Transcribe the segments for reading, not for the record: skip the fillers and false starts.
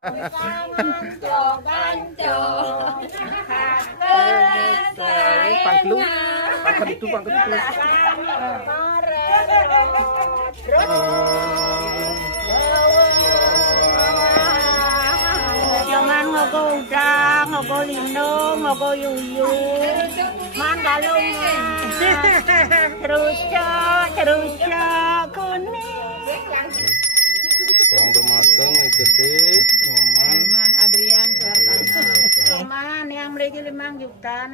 Pangkelu, pangkat itu. Jangan ngogo udang, ngogo lindung, ngogo yuyu, mandalung, terus kuning. Yang matang, gede, nyaman. Adrian Suartana. Nyaman yang beli 5 juta.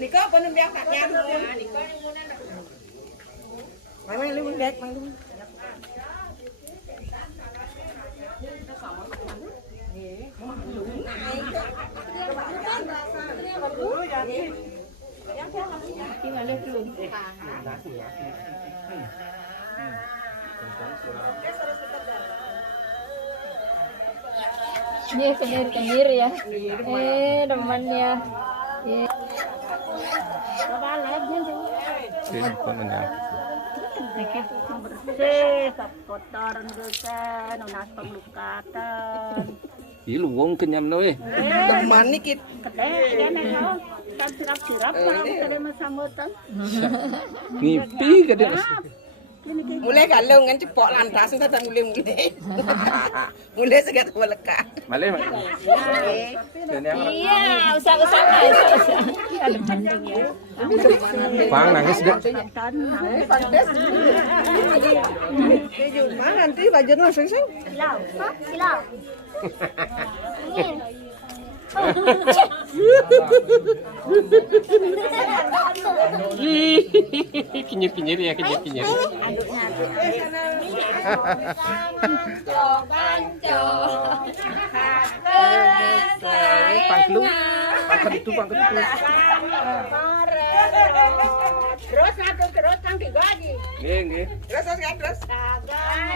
Niko apa nih biang katnya? Main lu dek, main lu. Ini kenyir ya. Demen ya. Coba lihat dia. Bersih, kotoran dosa, nunas penglukatan. Ilu wong kenyam noe. Teman nih kit. Kedai ya nengok, kan sirap-sirap kalau kedai masamutan. Ngipi gede. Mulai galung kan cepok lantas entah mulai. Mulai segat meleka. Malih. Iya, usah-usah. Ada penting ya. Bang nangis deh. Mana nanti baju langsung sing. Silau. Kinyir ya, kinyir. Pangkelu, pangkat itu. Terus kang digaji. Nggih. Terus.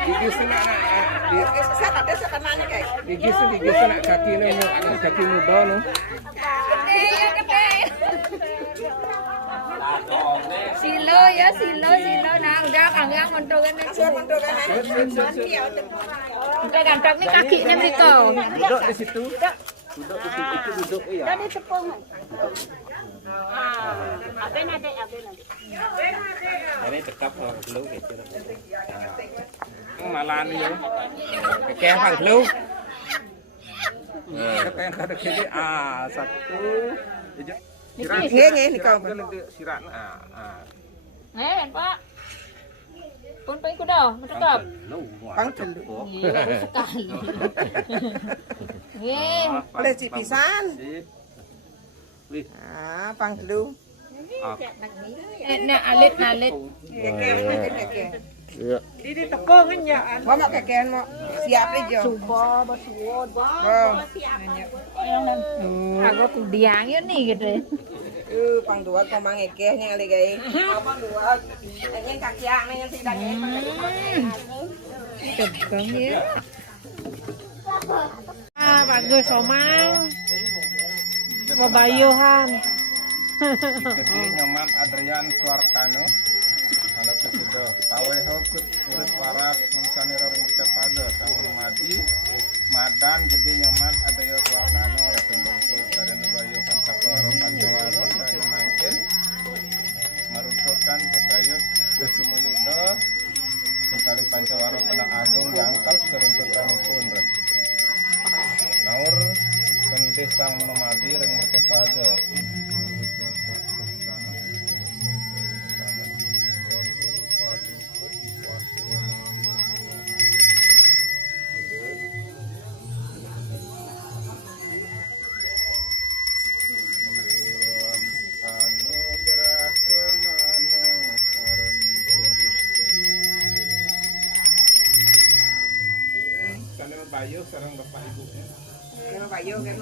Gigi sana. Saya ada sekananya kayak. Gigi sana kaki muda no. Silo nah udah kagak montogan udah ganteng nih kakinya Brito. Duduk di situ. Duduk iya. Tadi tepung. Aben ada. Ini cekap flu gitu. Malan yo. Kekeh pang flu. Kekeh kada kene satu. Ini kau. Sirat Pak. Pun pa ikut dah, cakap. Pang telu. Iya, sekali. Nggih. Boleh si pisan. Wih. Pang telu. Nak alit. Iya. Didi tepung nya. Mau kekean mau siap le jo. Sumpah, basuod. Oh. Aku tuh diang ya nih gitu. Pang dua kau mangekeh nya kali gai. Pang dua. Yang kaki ang yang tidak Tegang ya. Bagus somang. Mabayuhan. Jadi nyaman Adrian Suarkano. Kalau sudah tahu hokut urip waras nulisane orang mercapada tahun madi madan gede nyaman Adrian Suarkano rasa bungsu dari nubayo kan sakaro panjawaro dari mangkin maruntukan kekayut kesumuyuda kali pancawaro penang agung diangkap seruntukanipun naur penidih sang menomadi ring mercapada. Bayu sekarang bapak ibunya. Bapak yo kan.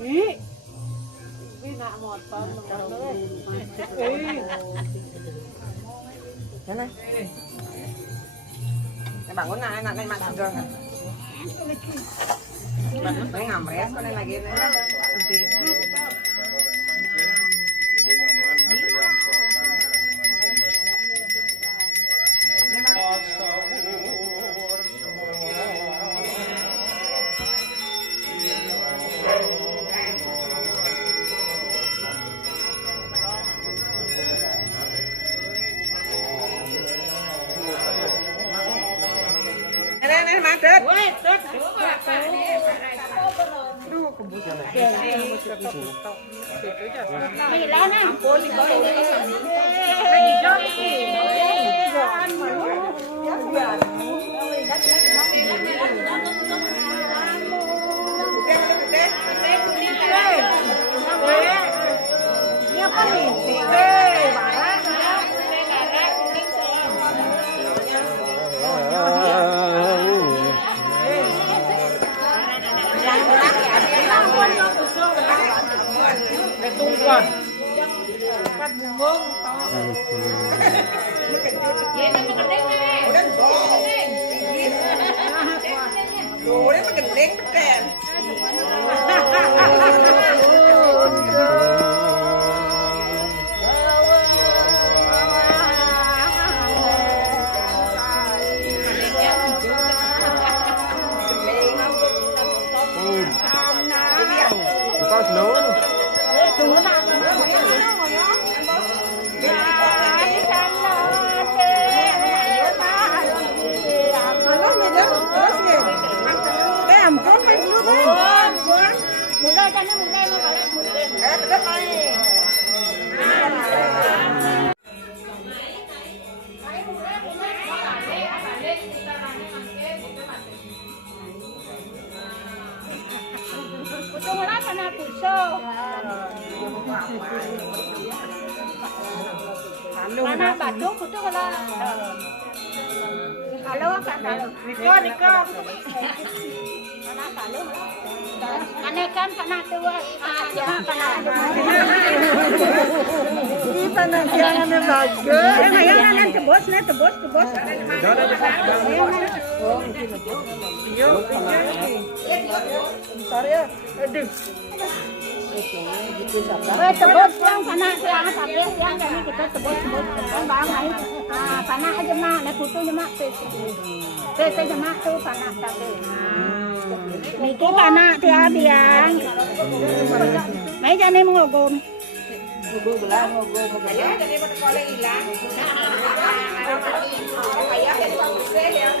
Ini nak motor. Sana. Bangun anak main masuk dong. Bangun ngamres kan lagi nih. Ini macet. Tungguan. Empat bumbung. Udah gendeng keren. Kita slow. Mulai kan mulai balik mulai. Betul nih. Putu mulai sana puso. Mana batu putu mulai. Halo kak halo. Niko. Mana halo. Anekan kana tua. Kana. Kita nak jangan bagus. Mayangan tebus na tebus. Yo. Sorry ya. Aduh. Tebus yang kana yang tapi yang jadi kita tebus kan bang ai. Kana aja mah na putu mah pese mah tu kana tapi. Niki kana tiap yang. Mấy cha em ngồi gồm. Ngogo belah ngogo ayah dari sekolah hilang. Ayah dari kampusnya yang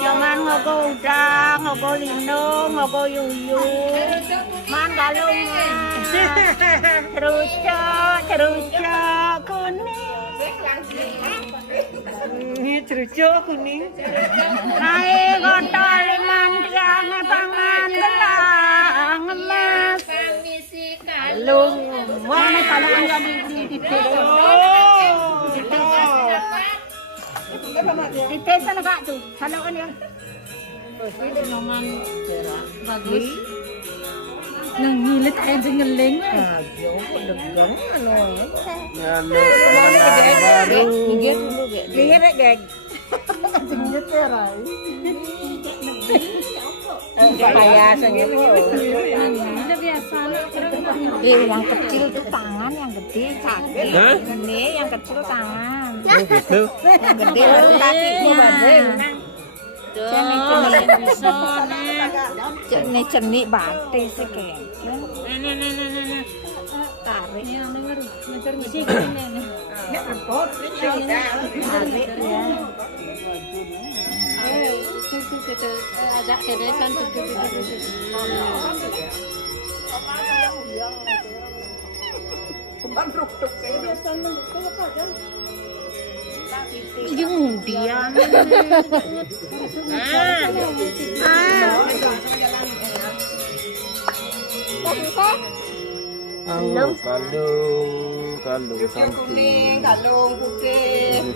Jangan ngogo udang, ngogo lindung, ngogo yuyu. Man galung. Cerucok kuning. Ini cerucuk kuning. Naik kontol liman tiang pangan gelang emas. Galung. Wah, ini kalau yang di desa nak tu. Kalau yang Bagus. Nang ngilit aja sing ngeling. baru. Dia dulu gak. Dia rek Bahaya segitu. Udah biasa. Yang kecil tuh tangan, yang gede kaki. Ini yang kecil tangan. Gitu. Yang gede baru kakinya banding. Cenik batik sih kayak. Tarik. Tarik ya. Agak kedesan kemudian Kalung Kuning, kalung putih.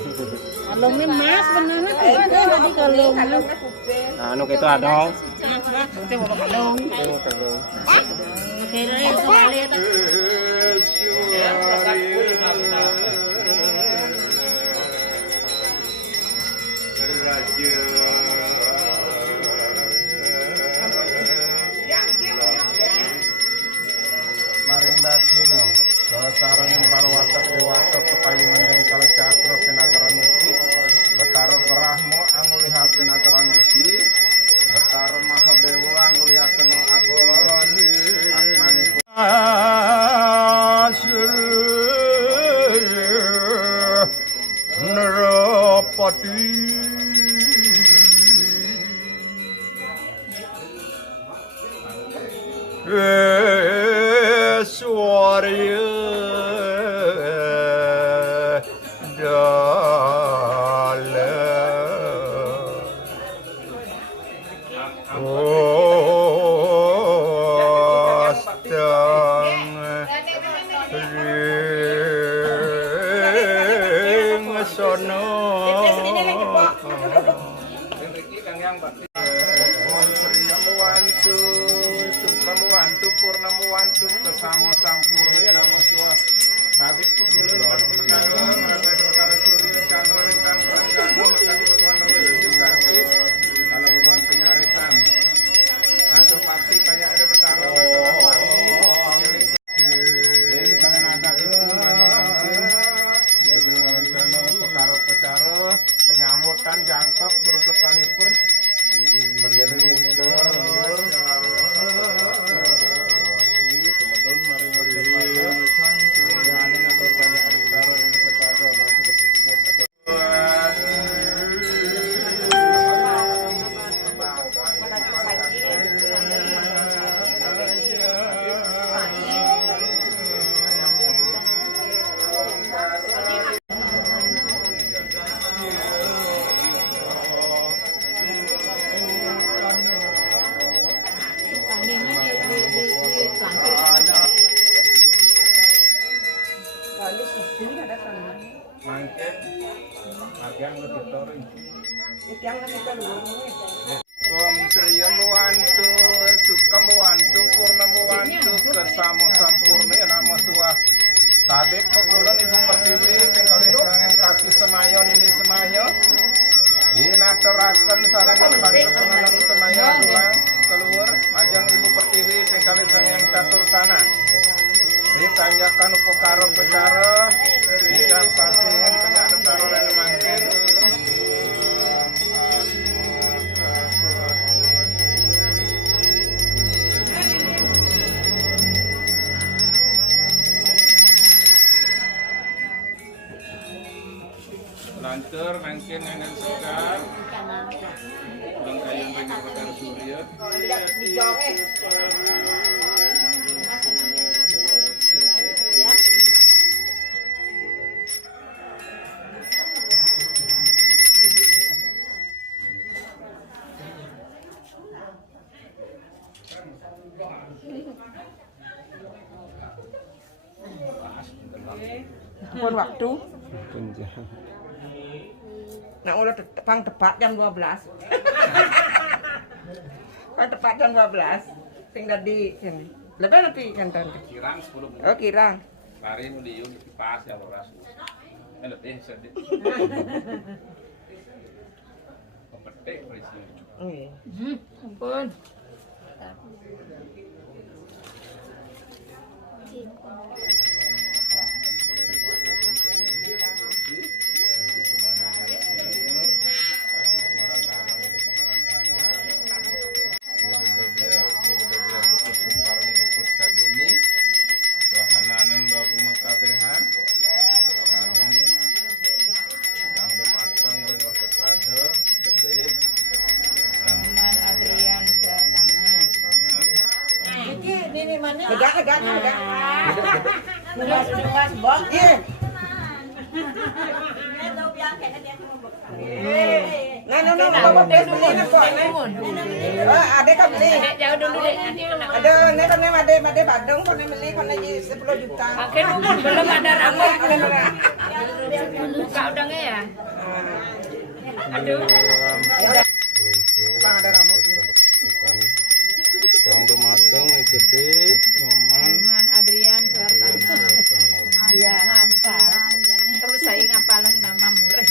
kalungnya mas benar ada di kalung. Kalungnya putih. anu itu ada Kalung. Kira itu kali Marindasino Sarangin Parwatak Dewatak Kepayungan dan Kalacakra Pinagaran Musi Betara Berahmo Angulihat Pinagaran Musi Betara Mahadewa Angulihat Keno Akmani Akmaniku Nerapati Swarya Dala Ostang Ring Sono Wantu purnamu wantu kesamo sampurna ya nama suah kabit pukulan perpustakaan mereka saudara suri chandra rintan peranggamu tadi berkuan dari sakti kalau berkuan penyaritan atau parti banyak ada betara masalah wangi ini sana ada itu jadi kalau perkara penyambutan jangkap serututanipun bergeling ini doang mangkep bagian lebih Suam Sriyam Wantu Sukam Wantu Purnam Wantu Kesamo Sampurna ya nama suah tadi pegulan Ibu Pertiwi pengkali serangan kaki semayon ini semayo Inaterakan sarangan bangsa pengenang semayo tulang keluar ajang Ibu Pertiwi pengkali serangan catur sana ditanyakan upokaro becara bidang sasihan penyadap taro dan mangkin mangkin nenek sekar. Bang kayang pengen bakar surya. Lihat di jongnya. Pun waktu. Nak udah pang tepat jam 12. Pang tepat jam 12. Tinggal di sini. Lebih nanti kantor. Kirang 10 menit. Oh kirang. Lari nu di yun di pas ya loras. Lebih sedih. Pepetik polisi. Ampun. Hananan babu makabehan angin yang bermatang dengan kepada gede Aman Adrian Suartana. Tegak. Mas bos. Nah, bawa dia dulu ni kok. Ada kan beli. Dek jauh dulu dek nanti nak. Ada, ni kan ada Badung kan beli kan aja 10 juta. Makin belum ada rambut. Buka udangnya ya. Aduh. Bang ada rambut. yang bermatang gede nyaman Aman Adrian Suartana. Iya, hafal. Kamu saya ngapalan nama murah.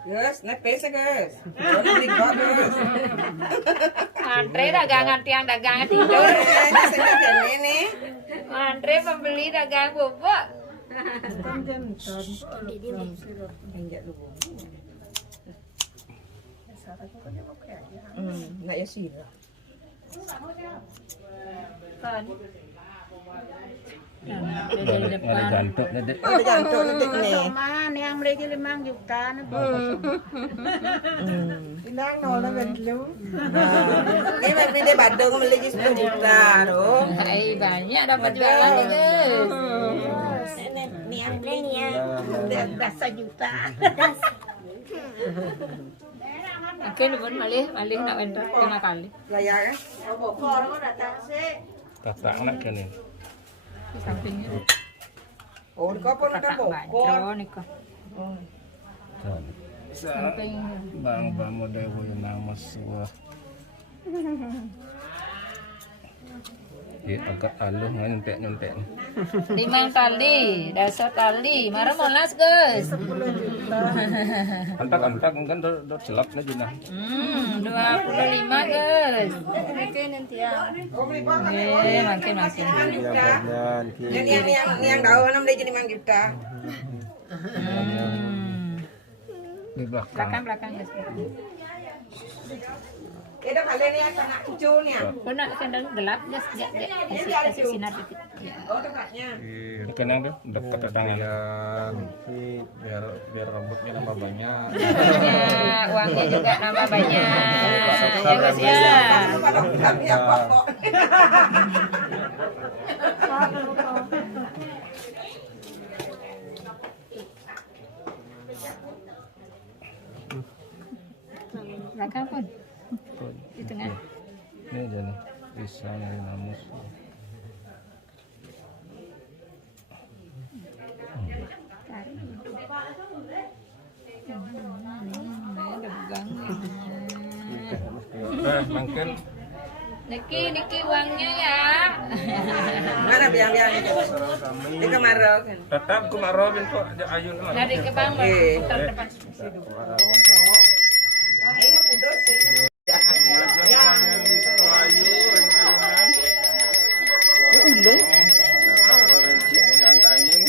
Guys, naik pesa guys. Beli gua guys. Antre dagangan tiang dagangan tidur. Saya ini. Antre pembeli dagang bubuk. Nak ya sih. Kan. ada jantung dedek Ada jantung detik nih. Man yang beli 5 juta nih. Bilang nolak kan lu. Ini beli di Badung beli 10 juta loh. Hai banyak dapat jualan ya guys. Nih yang beli nih ya. 10 juta. Oke, lubun malih nak entar kena kali. Layak kan? tatak nak kan ini Di sampingnya. Oh, di kapal ada Kakak bokor. bajo nih kok. Samping. bang bamo dewo yang nama sebuah agak aluh nggak nyontek 5 tali, dasar tali. Marah molas guys. antak kan do celap na juna 25 guys. Oh, beli bang. Makin. Yang daun beli jadi 5 juta. di belakang Belakang guys. Itu kalian yang anak cucu nih ya. Kau nak sandal gelap guys, kasih sinar dikit. Oh, tempatnya. ini kan yang dekat ke tangan biar rambutnya nambah banyak Ya, uangnya juga nambah banyak. Ya guys ya. Tapi apa kok? Belakang pun di tengah. ini jadi bisa nih namus mungkin Niki uangnya ya. Mana biang itu? Di kamar kan. tetap ku mak Robin kok aja ayun lah Dari ke bang putar depan. Ayo kudos sih. yang di situ ayu ring ayunan Udah. yang kanying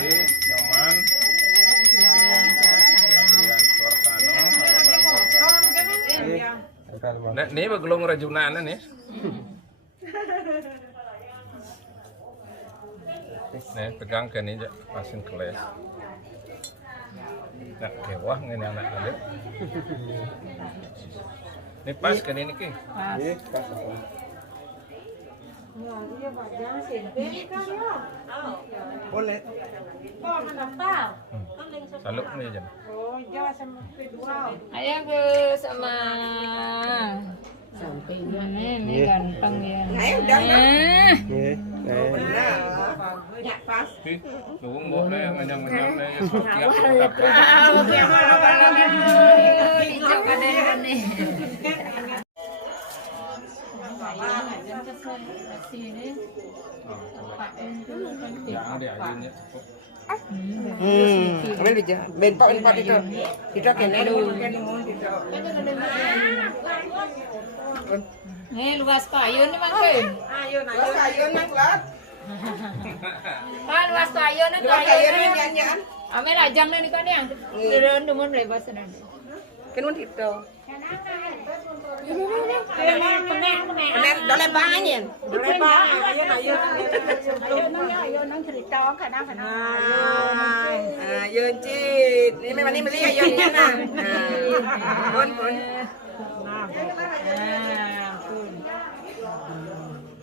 gede nyaman Adrian Suarkano nah, ini belum rajunan nih nih pegang ke ini aja pasin keles nah kewah ini anak ada ini pas ke ini ki Boleh. saluk nih aja Ayah ke sama sampai ini ganteng ya. Ayo udah. Ah. Ya pas. Luwung mau deh menyang-menyang deh Dijawab ada nih. jangan deh ayunnya Ambil aja. Benpak itu. Kita kene dulu kene mohon kita. Nih luas kayu nih Mang Ke. Luas kayu nang lat. Pak luas kayu nih Luas kayu nih nyanyian. Ame rajang nih kan yang. Deun demun lepas nan. Kenun itu. Nen Dole banyak. ayo nang cerita kadang-kadang. Yun cit. Ini memang ini mesti yun yan ah. Pun.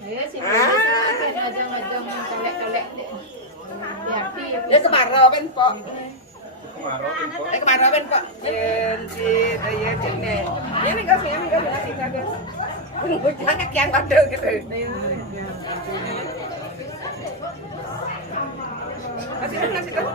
Ya sih. Rajang-rajang telek-telek deh. Dia kemarau ben po. kemarau info Dia kemarau ben po. Yun cit nih. Ini enggak sih ngasih kagak. Jangan yang kode gitu. Ngasih tuh.